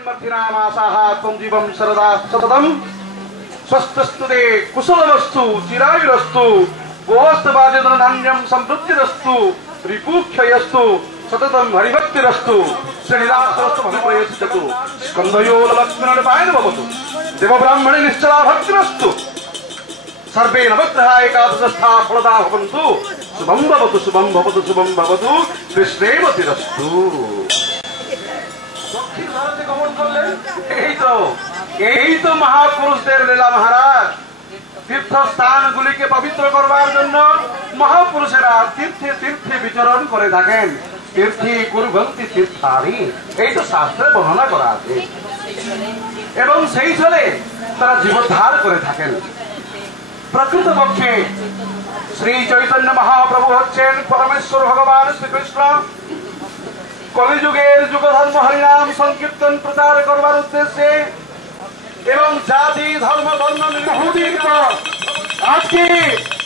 जन्मथिनामासाः त्वं जीवं शरदा सततं स्वस्थस्तुते कुशलमस्तु चिरायुरस्तु गोस्तवादिधनान्यं समृद्धिरस्तु रिपुक्षयस्तु सततं हरिभक्तिरस्तु श्रीनिवासरस्तु भगवयस्तु स्कन्धयोलक्ष्मणपायन भवतु देवब्राह्मणे निश्चला भक्तिरस्तु सर्वे नवग्रहा एकादशस्था फलदा भवन्तु शुभं भवतु शुभं भवतु शुभं भवतु कृष्णेवतिरस्तु। दक्षिण भारते गमन करलेन এই তো মহাপুরুষদের লীলা মহারাজ। তীর্থস্থানগুলিকে পবিত্র করবার জন্য মহাপুরুষেরা তীর্থে তীর্থে বিচরণ করে থাকেন। তীর্থি কুর্বন্তি তীর্থারি, এই তো শাস্ত্রে বর্ণনা করা আছে। এবং সেই স্থলে তারা জীবোদ্ধার করে থাকেন। প্রকৃতপক্ষে শ্রী চৈতন্য মহাপ্রভু হচ্ছেন পরমেশ্বর ভগবান শ্রীকৃষ্ণ। কলিযুগের যুগধর্ম হরিনাম সংকীর্তন প্রচার করবার উদ্দেশ্যে এবং জাতি ধর্ম বর্ণ বহুদিন পর আজকে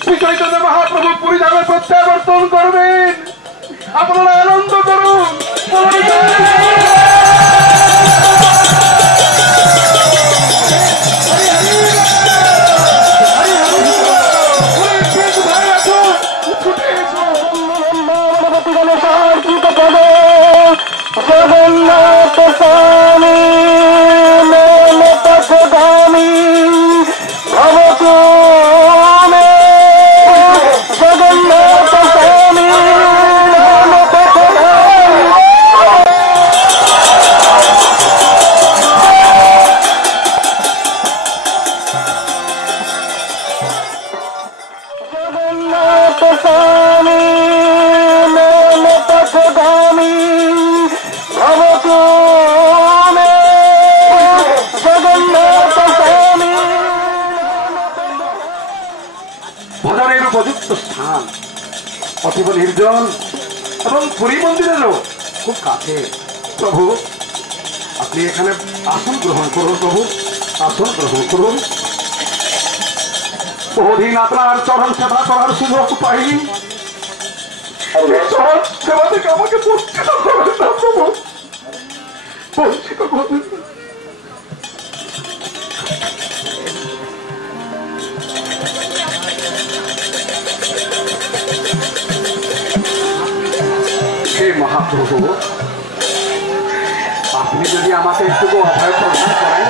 শ্রী চৈতন্য মহাপ্রভু পুরী ধামে প্রত্যাবর্তন করবেন। আপনারা আনন্দ করুন। জগন্নাথ স্বামী নাম পথগামী ভবতু মে জগন্নাথ স্বামী নাম পথগামী জগন্নাথ স্বামী নাম পথগামী ভবতু মে জগন্নাথ স্বামী। ভজনের উপযুক্ত স্থান অতীব নির্জন এবং পুরী মন্দিরেরও খুব কাছে। প্রভু আপনি এখানে আসন গ্রহণ করুন। প্রভু আসন গ্রহণ করুন। বহুদিন আপনার চরণ সেবা করার সুযোগ পাইনি। চরণ সেবা থেকে আমাকে বঞ্চিত করবেন না প্রভু, বঞ্চিত করবেন না। হে মহাপ্রভু, আপনি যদি আমাকে একটু অভয় প্রদান করেন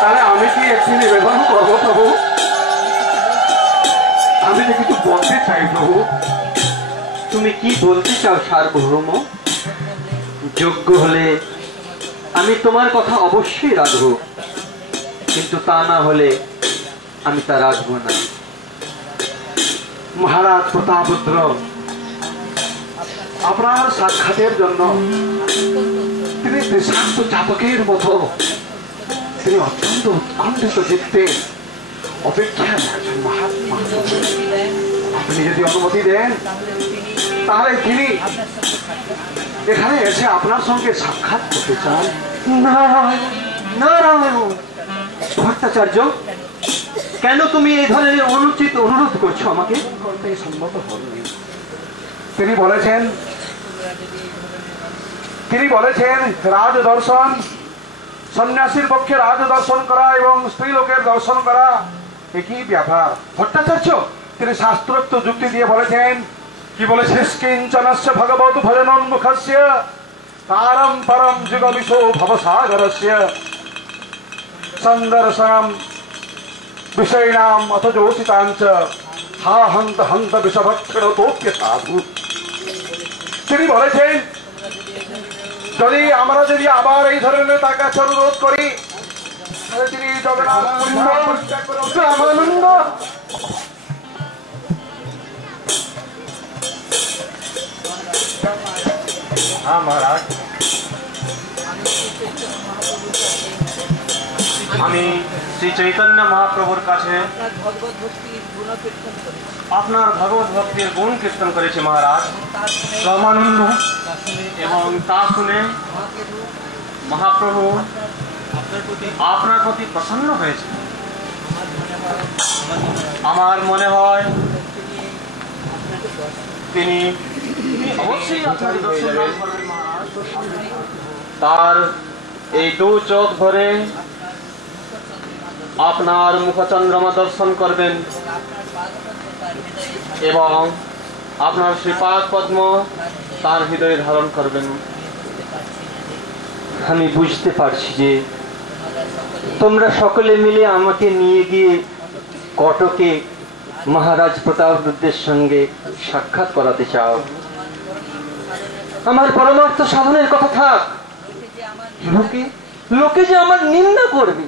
তাহলে আমি কি একটি নিবেদন করব প্রভু? আমি যে কিছু বলতে চাই প্রভু। তুমি কি বলতে চাও সার্বভৌম? যোগ্য হলে আমি তোমার কথা অবশ্যই রাখবো, কিন্তু তা না হলে আমি তা রাখবো না। মহারাজ প্রতাপরুদ্র আপনার সাক্ষাতের জন্য তিনি দেশান্ত জাতকের মতো তিনি অত্যন্ত উৎকণ্ঠিত চিত্তে অপেক্ষায় আছেন। মহাত্মা, আপনি যদি অনুমতি দেন তাহলে তিনি এখানে এসে আপনার সঙ্গে সাক্ষাৎ করতে চান। নারায়ণ নারায়ণ। ভট্টাচার্য, কেন তুমি এই ধরনের অনুচিত অনুরোধ করছো আমাকে? করতে সম্মত হননি। তিনি বলেছেন রাজ দর্শন, সন্ন্যাসীর পক্ষে রাজ দর্শন করা এবং স্ত্রী লোকের দর্শন করা একই ব্যাপার। ভট্টাচার্য তিনি শাস্ত্রোক্ত যুক্তি দিয়ে বলেছেন, কি বলেছে, কিঞ্চনস্য ভগবত ভজনোন্মুখস্য তারম পরম যুগমিশো ভবসাগরস্য সন্দর্শনম বিষয়নাম অথ যোষিতাঞ্চ হা হন্ত হন্ত বিষভক্ষণ তোপ্য সাধু। তিনি বলেছেন আমরা যদি আবার এই ধরনের তার কাছে অনুরোধ করি তাহলে তিনি জগন্নাথ রামানন্দ আমি শ্রী চৈতন্য মহাপ্রভুর কাছে আপনার ভগবত ভক্তির গুণ কীর্তন করেছি মহারাজ রামানন্দ, এবং তা শুনে মহাপ্রভু আপনার প্রতি প্রসন্ন হয়েছে। আমার মনে হয় তিনি অবশ্যই আপনার দর্শন লাভ করবেন মহারাজ। তার এই দু চোখ ভরে আপনার মুখচন্দ্রমা দর্শন করবেন এবং আপনার শ্রীপাদ পদ্ম তার হৃদয়ে ধারণ করবেন। আমি বুঝতে পারছি যে তোমরা সকলে মিলে আমাকে নিয়ে গিয়ে কটকে মহারাজ প্রতাপরুদ্রের সঙ্গে সাক্ষাৎ করাতে চাও। আমার পরমার্থ সাধনের কথা থাক, লোকে লোকে যে আমার নিন্দা করবে,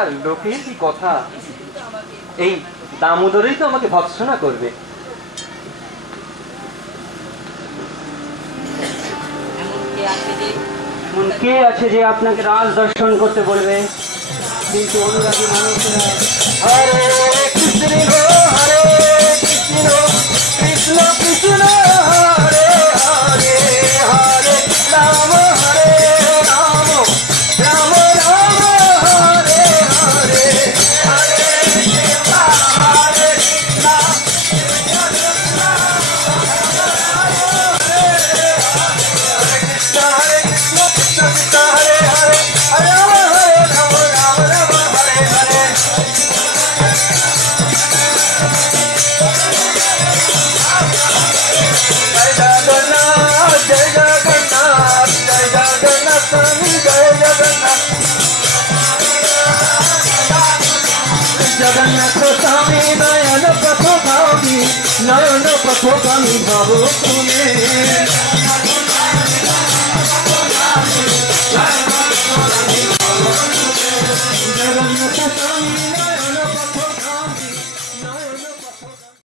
আর লোকের কি কথা, এই দামোদরেই তো আমাকে ভৎসনা করবে। এমন কে আছে যে আপনাকে রাজ দর্শন করতে বলবে? কিন্তু অনুরাগী মানুষেরা হরে কৃষ্ণ হরে কৃষ্ণ কৃষ্ণ কৃষ্ণ হরে হরে হরে রাম হরে রাম রাম রাম হরে হরে হরে কৃষ্ণ হরে কৃষ্ণ জগন্নাথ স্বামী নয়ন পথগামী নয়ন পথগামী ভাব তুমি।